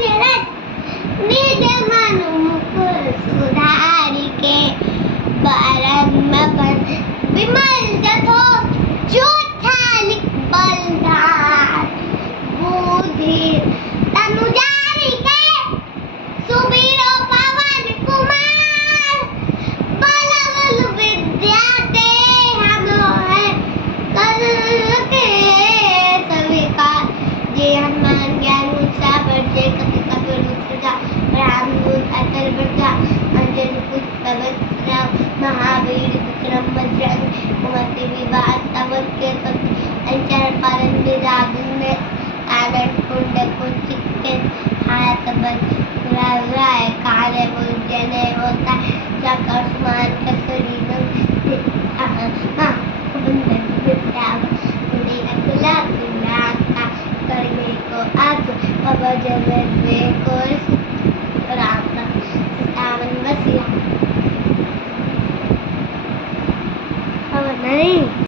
दशरथ निज मनु मुकुर सुधारि के परम पद विमल जथो जोठालिक बलधार बुद्धि तनु जानिके सुबीरो पवन कुमार बल बल विद्या ते हम है कल के सविकार जे हनुमान ज्ञान उत्साह बढ़े कपि कपि रुद्रजा राम दूत अतल बढ़ा अंजन पुष्प पवन महावीर विक्रम बजरंग कुमति विवाह सबक के सब अंचर पालन विराजने कागज कुंड कुंचित के हाथ बन राय काले बुझने होता जब आसमान का शरीर हाँ कुंड विद्या उन्हें अकेला अकेला का करने को आज अब जब में को राम का सावन बसिया